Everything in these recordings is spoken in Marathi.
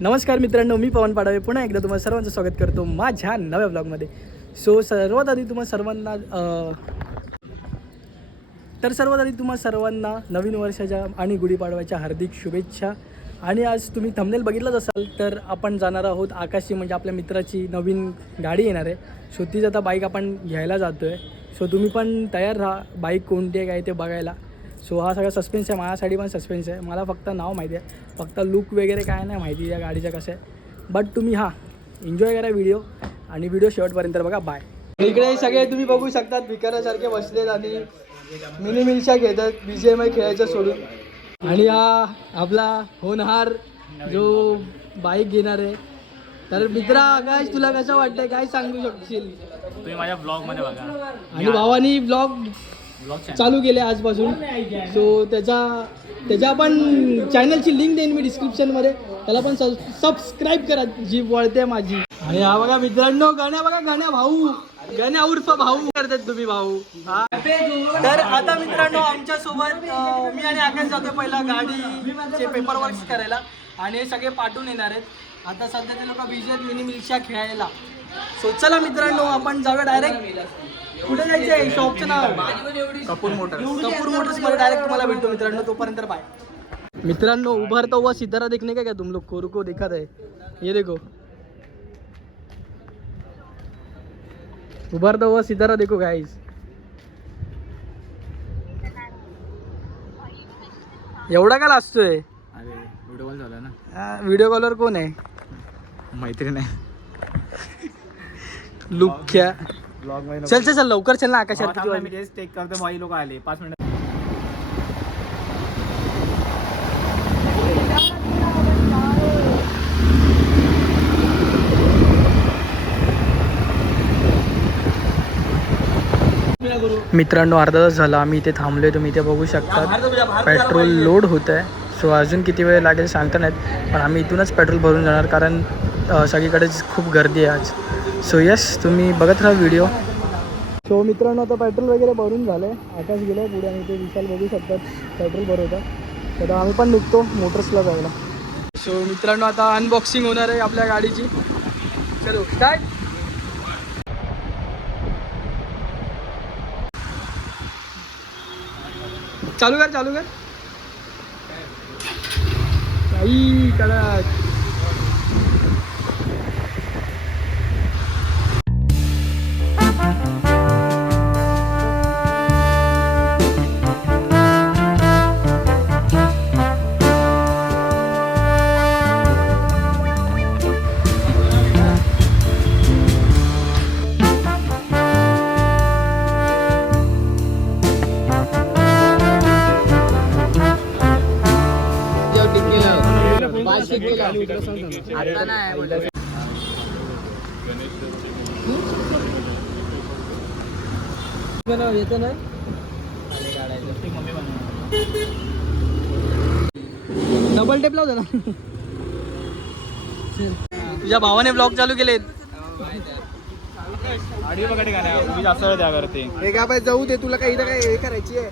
नमस्कार मित्रांनो, मी पवन पाडवे पुन्हा एकदा तुम्हाला सर्वांचं स्वागत करतो माझ्या नव्या ब्लॉगमध्ये. सर्वात आधी तुम्हा सर्वांना नवीन वर्षाच्या आणि गुढीपाडव्याच्या हार्दिक शुभेच्छा. आणि आज तुम्ही थंबनेल बघितलंच असाल तर आपण जाणार आहोत आकाशची म्हणजे आपल्या मित्राची नवीन गाडी येणार आहे. सो तीच आता बाईक आपण घ्यायला जातो आहे. सो तुम्ही पण तयार राहा बाईक कोणती आहे काय ते बघायला. सो हा सगळा सस्पेन्स आहे, माझ्यासाठी पण सस्पेन्स आहे. मला फक्त नाव माहिती आहे, फक्त लुक वगैरे काय नाही माहिती या गाडीचं कसं आहे. बट तुम्ही एन्जॉय करा व्हिडिओ आणि व्हिडिओ शेवटपर्यंत बघा. बाय. इकडे सगळे तुम्ही बघू शकतात भिकाऱ्यासारखे बसलेत आणि मिनी मिल्शा खेळतात BGMI खेळायचं सोडून. आणि हा आपला होनहार जो बाईक घेणार आहे. तर मित्रा आकाश तुला कसं वाटतंय, काय सांगू शकशील? तुम्ही माझ्या ब्लॉगमध्ये बघा. आणि भावानी ब्लॉग चालू केले आजपासून. सो त्याच्या पण चॅनलची लिंक देईन मी डिस्क्रिप्शनमध्ये, त्याला पण सबस्क्राईब करा जी वळते माझी. आणि हा बघा मित्रांनो गाण्या बघा, गाण्या भाऊ, गाण्या उर्फ भाऊ करतात तुम्ही भाऊ. तर आता मित्रांनो आमच्या सोबत मी आणि आकाश जातोय पहिला गाडीचे पेपर वर्क्स करायला आणि हे सगळे पाठवून येणार आहेत. आता सध्या ते लोक बिझी आहेत मिनी मिल्शा खेळायला. सो चला मित्रांनो आपण जाऊया डायरेक्ट. कुठे जायचं आहे? शॉपचं नाव कपूर मोटर्स मध्ये डायरेक्ट तुम्हाला भेटतो मित्रांनो. तोपर्यंत बाय. मित्रांनो उभरता हुआ सितारा देखने का क्या तुम लोग को? रुको दिखा है, ये देखो उभरता हुआ सितारा देखो गाइस. एवढा का लाजतोय? अरे व्हिडिओ कॉल झाला ना. व्हिडिओ कॉलवर कोण आहे? मैत्रीण आहे. लुक्या चल लवकर चल ना आकाश. मी तेच टेक करतो भाई, लोक आले 5 मिनिट. मित्रांनो अर्धा तास झाला आम्ही इथे थांबलोय. तुम्ही इथे बघू शकता पेट्रोल लोड होत आहे. सो अजून किती वेळ लागेल सांगता नाहीत, पण आम्ही इथूनच पेट्रोल भरून जाणार कारण सगळीकडेच खूप गर्दी आहे आज. सो यस तुम्ही बघत राहा व्हिडिओ. सो मित्रांनो आता पेट्रोल वगैरे भरून झालं आहे. आकाश गेलं आहे पुढे आणि ते विशाल बघू शकतात पेट्रोल भरवतात. तर आम्ही पण निघतो मोटर्सला जायला. सो मित्रांनो आता अनबॉक्सिंग होणार आहे आपल्या गाडीची. चलो स्टार्ट. चालू कर काही कडक. आता नाही येतं ना डबल टेप लावतो ना. तुझ्या भावाने ब्लॉग चालू केलेत. आडी बघा गाण्या मी जास्त वेळ द्या करते. हे का बाय जाऊ दे, तुला काही इथं काय हे करायची आहे?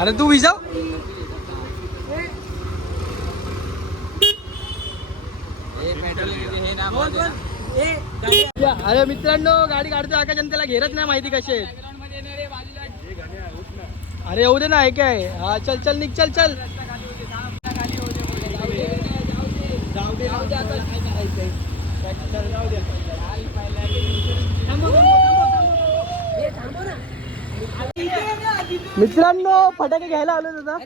अरे तू विजाव. अरे मित्रांनो गाडी काढतो आकाश आणि त्याला घेरत नाही माहिती कसे. अरे येऊ दे ना. आहे काय? हा चल निघ चल. मित्रांनो फटाके घ्यायला आलो दादा.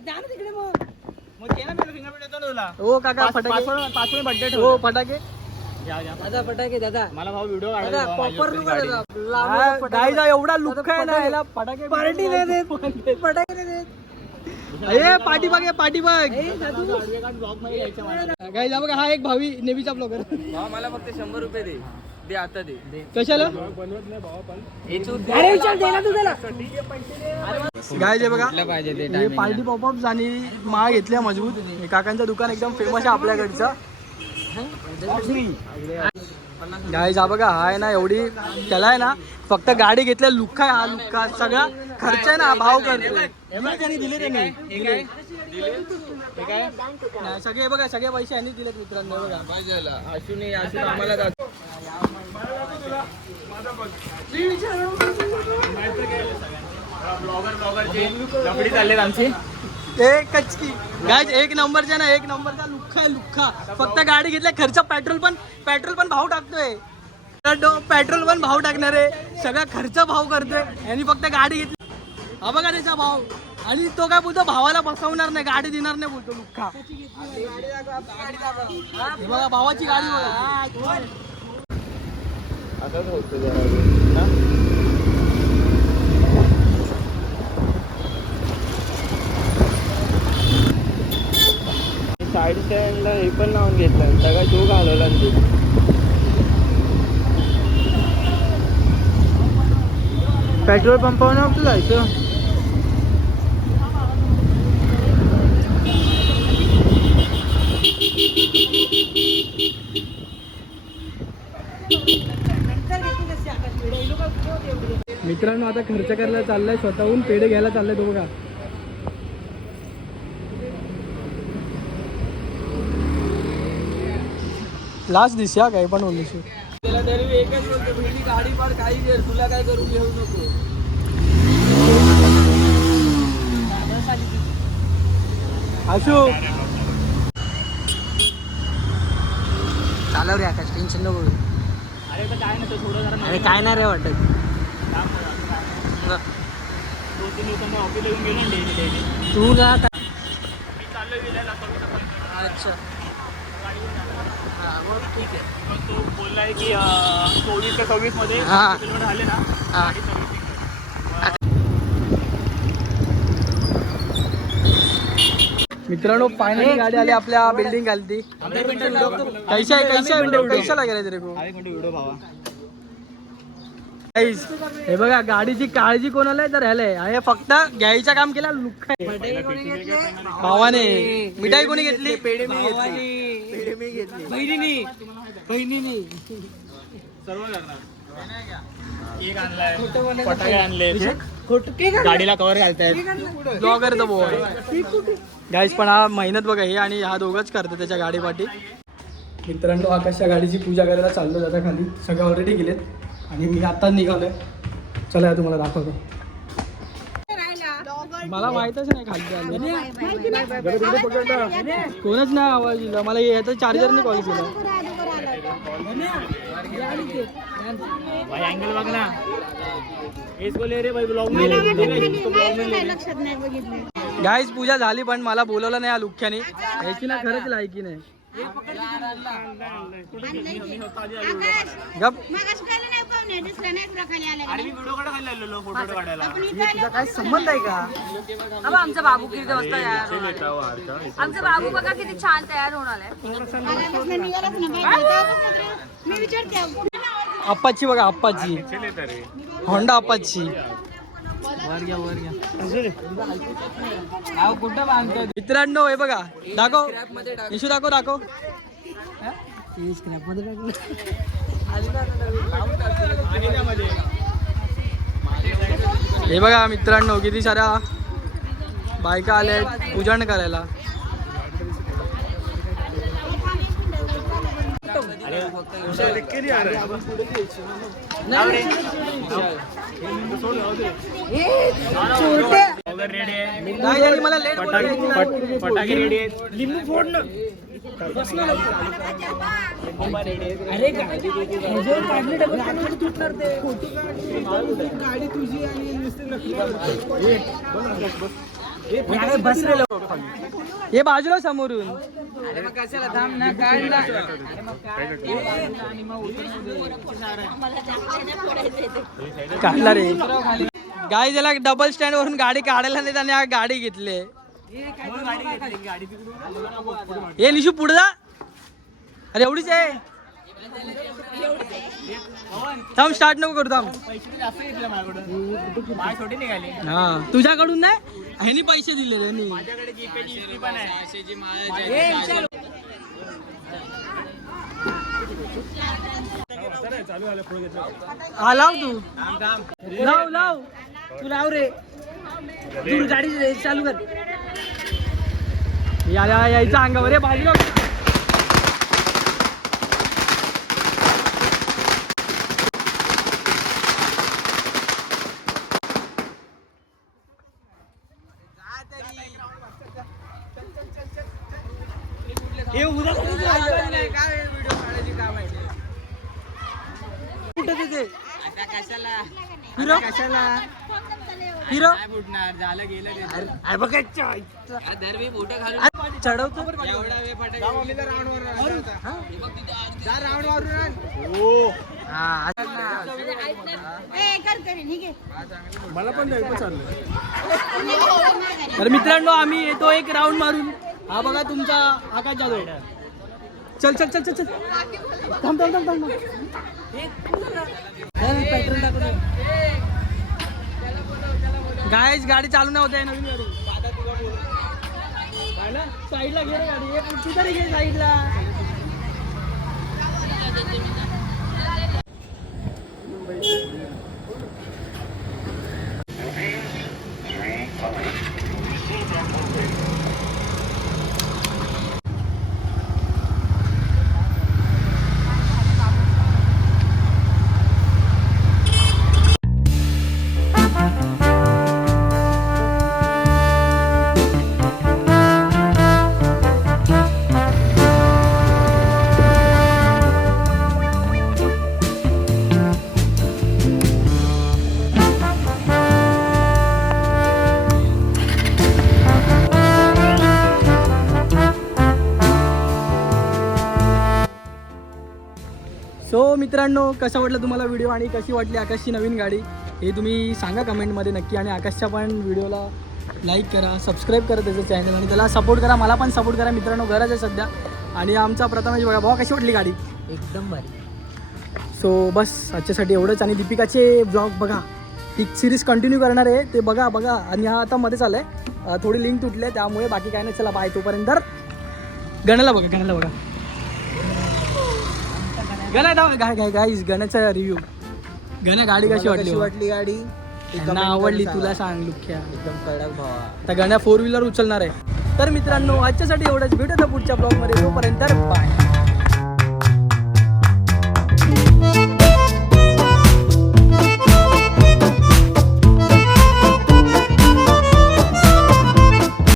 हो काका फटाके बड्डे हो फटाके दादा फटाके दादा. मला भाऊ व्हिडिओ काढायचा एवढा लुक आहे ना याला. फटाके पार्टी नाही देत, फटाके नाही देत. अरे पार्टी बघ गाईज बघा हा एक भावी नेव्हीचा ब्लॉगर. मला फक्त 100 रुपये दे आता दे. कशाला? गाईज हे बघा हे पार्टी पॉपअप्स आणि माळ घेतल्या मजबूत. काकांचं दुकान एकदम फेमस आहे आपल्याकडचं. गाईज हा बघा, हा आहे ना एवढी त्याला आहे ना फक्त गाडी घेतल्या लुक्का आहे, हा लुक्का सगळा खर्च आहे ना भाव करतोय. दिले नाही, सगळे बघा सगळे पैसे यांनी दिलेत मित्रांनो बघा. आम्हाला लफडी चाललेत आमची. एकच की गाईज एक नंबरचा ना, एक नंबरचा लुक्का आहे लुक्का. फक्त गाडी घेतल्या खर्च, पेट्रोल पण भाव टाकतोय. पेट्रोल पण भाव टाकणार आहे, सगळा खर्च भाव करतोय. यांनी फक्त गाडी घेतली, हा बघा त्याचा भाव. आणि तो काय बोलतो, भावाला बसवणार नाही, गाडी देणार नाही बोलतो लुक्का. हे बघा भावाची गाडी बघा. असंच होतं जरा. साईड स्टँडला हे पण लावून घेतलं, सगळा तो घालवला ते. पेट्रोल पंपावर नव्हतं जायचं. मित्रांनो आता खर्च करायला चाललाय, स्वतःहून पेढे घ्यायला चाललाय तो बघा. लास्ट दिसया काय पण बोलली त्याला तरी एकच बोलतो, मी गाडी पाड काही दे, तुला काय करून घेऊ नको. अशोक चालव रे आकाश, टेन्शन नको. अरे तर काय नाही, थोडं जरा अरे काय नाही रे वाटत. 2-3 दिवसांनी ऑफिसला येऊन गेलो डेली. तू ना मी चाललो विलायला. अच्छा हां मग ठीक आहे. पण तो बोललाय की 24 का 26 मध्ये हा. किलोमीटर झाले ना, हा. गाडी सर्व्हिसिंग कर. मित्रांनो फायनली गाडी आली आपल्या बिल्डिंग खालती. कैसा लागेल तेरे को? व्हिडिओ भावा. गाईज हे बघा, गाडीची काळजी कोणाला आहे तर ह्याला आहे. हे फक्त घ्यायचं काम केलं लुक्का आहे. भावाने मिठाई कोणी घेतली? पेढे मी घेतली. बहिणीनी सर्व करणार. केक आणलाय, फटाके आणले, गाडीला कव्हर घालतायत. ब्लॉगर तर बोल गाईज. पण हा मेहनत बघा, हे आणि हा दोघंच करतो त्याच्या गाडीपाठी. मित्रांनो आकाशच्या गाडीची पूजा करायला चाललो जाता खाली. सगळे ऑलरेडी गेलेत आणि मी आत्ताच निघालोय. चला तुम्हाला दाखवतो. मला माहितच नाही खाली आलं कोणच नाही आवाज दिला मला. याचा चार्जरने कॉल केला. भाई अँगल बघ ना. हेच बोले रे भाई ब्लॉग गाईज पूजा झाली पण मला बोलवलं नाही या लुख्याने. याची ना खरंच लायकी नाही. गप तुझा काय संबंध आहे का? अबा आमचा बाबू किती वाजता तयार होणार? आमचा बाबू बघा किती छान तयार होणार आहे. अप्पाची बघा, अप्पाची होंडा अप्पाची. मित्रांनो हे बघा, दाखव इशू, दाखव. हे बघा मित्रांनो, किती साऱ्या बायका आल्या पूजन करायला. मला लेट फटाके रेडी आहेत. लिंबू फोड ना. अरे गाडी तुटणार ते. गाडी तुझी आणि बस रे. हे बाजूला समोरून अरे मग कशाला थांब ना, काढ ना. काढला रे. गाडी त्याला डबल स्टँड वरून गाडी काढायला नाही, त्याने गाडी घेतली. हे निशू पुढे जा. अरे एवढीच आहे. थांब, स्टार्ट नको करू, थांब. हा तुझ्याकडून नाही, ह्यानी पैसे दिले त्यांनी. हा लाव तू लाव लाव तू लाव रे तू गाडी चालू कर यायचा अंगावर रे बाजूला हे उद्या काय व्हिडिओ काढायची काम आहे कुठे तिथे हिरो कशाला हिरो झालं गेलं चढवतो मला पण चाललं. तर मित्रांनो आम्ही येतो एक राऊंड मारून. हा बघा तुमचा आकाश जाधव. चल चल चल चल चल थांब थांब थांब थांब. पेट्रोल टाकतो. गाईज गाडी चालू नाही होते नवीन गाडी. साईडला घे रे गाडी. कुठची तरी घे साईडला. सो मित्रांनो कसा वाटला तुम्हाला व्हिडिओ आणि कशी वाटली आकाशची नवीन गाडी हे तुम्ही सांगा कमेंटमध्ये नक्की. आणि आकाशच्या पण व्हिडिओला लाईक करा, सबस्क्राईब करा त्याचं चॅनल आणि त्याला सपोर्ट करा. मला पण सपोर्ट करा मित्रांनो, गरज आहे सध्या. आणि आमचा प्रथमेश बघा भावा कशी वाटली गाडी एकदम भारी. सो बस आजच्यासाठी एवढंच. आणि दीपिकाचे ब्लॉग बघा, ती सिरीज कंटिन्यू करणार आहे ते बघा बघा. आणि हा आता मध्ये चालू आहे, थोडी लिंक तुटली आहे त्यामुळे बाकी काय नाही. चला बाय तोपर्यंत. गणाला बघा गणाला बघा गणा गाईज गणाचा रिव्ह्यू. गणा गाडी कशी वाटली गाडी त्यांना आवडली तुला सांग लुख्या. एकदम कडक भावा. आता गण्या 4 व्हीलर उचलणार आहे. तर मित्रांनो आजच्यासाठी एवढंच. भेटूया पुढच्या ब्लॉगमध्ये. तोपर्यंत बाय.